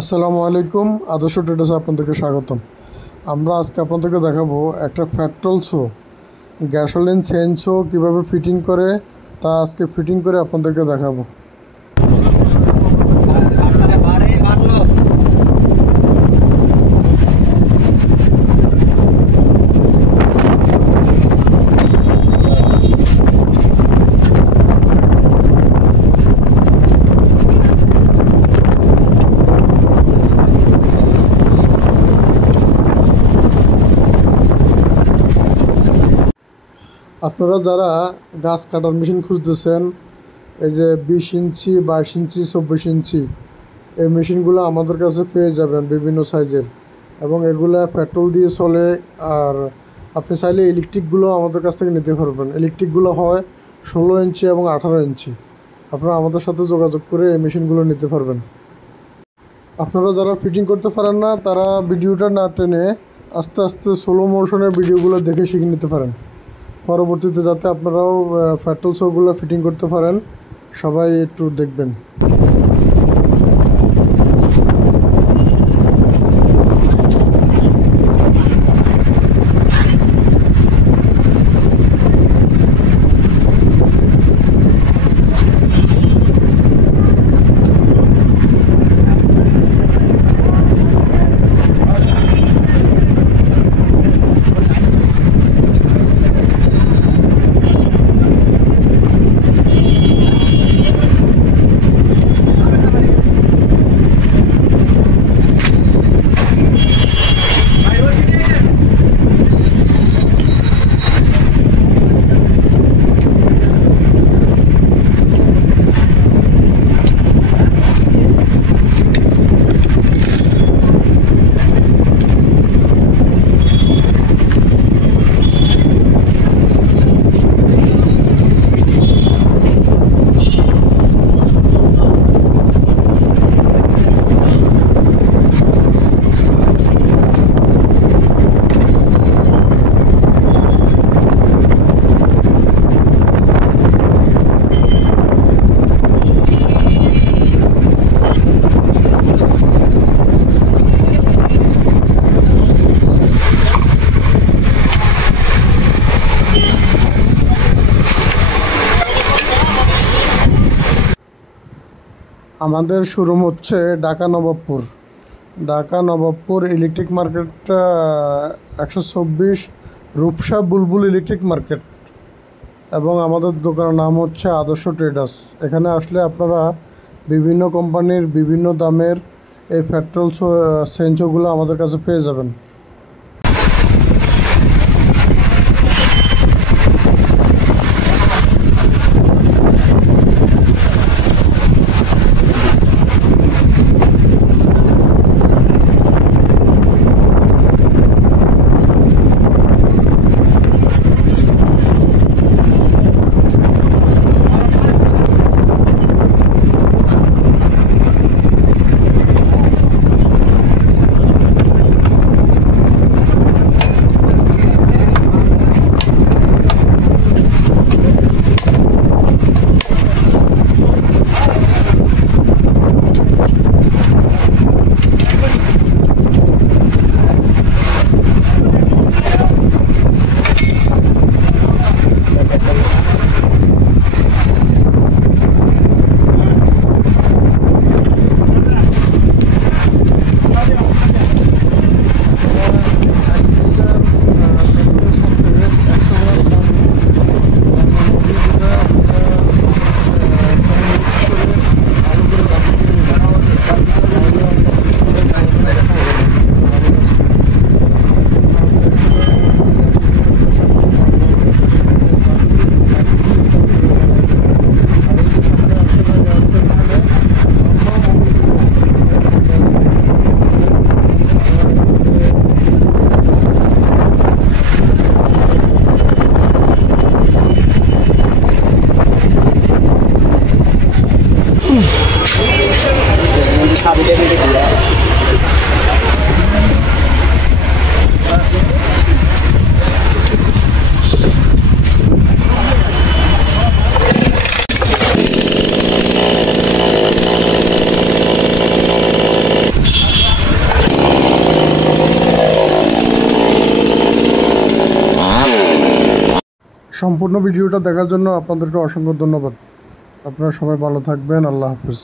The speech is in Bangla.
আসসালামু আলাইকুম, আদর্শ ট্রেডার্সে আপনাদেরকে স্বাগতম। আমরা আজকে আপনাদেরকে দেখাবো একটা petrol show, gasoline change show কীভাবে ফিটিং করে তা আজকে ফিটিং করে আপনাদেরকে দেখাবো। আপনারা যারা গাছ কাটার মেশিন খুঁজতেছেন, এই যে 20 ইঞ্চি 22 ইঞ্চি 24 ইঞ্চি এই মেশিনগুলো আমাদের কাছে পেয়ে যাবেন বিভিন্ন সাইজের, এবং এগুলো পেট্রোল দিয়ে চলে। আর আপনি চাইলে ইলেকট্রিকগুলো আমাদের কাছ থেকে নিতে পারবেন। ইলেকট্রিকগুলো হয় 16 ইঞ্চি এবং 18 ইঞ্চি। আপনারা আমাদের সাথে যোগাযোগ করে এই মেশিনগুলো নিতে পারবেন। আপনারা যারা ফিটিং করতে পারেন না, তারা ভিডিওটা না টেনে আস্তে আস্তে স্লো মোশনের ভিডিওগুলো দেখে শিখে নিতে পারেন, পরবর্তীতে যাতে আপনারাও পেট্রোল শোগুলো ফিটিং করতে পারেন। সবাই একটু দেখবেন। আমাদের শোরুম হচ্ছে ঢাকা নবাবপুর ইলেকট্রিক মার্কেট, 124 রূপসা বুলবুল ইলেকট্রিক মার্কেট, এবং আমাদের দোকানের নাম হচ্ছে আদর্শ ট্রেডার্স। এখানে আসলে আপনারা বিভিন্ন কোম্পানির বিভিন্ন দামের এই পেট্রোল সেন্সরগুলো আমাদের কাছে পেয়ে যাবেন। সম্পূর্ণ ভিডিওটা দেখার জন্য আপনাদেরকে অসংখ্য ধন্যবাদ। আপনারা সবাই ভালো থাকবেন। আল্লাহ হাফেজ।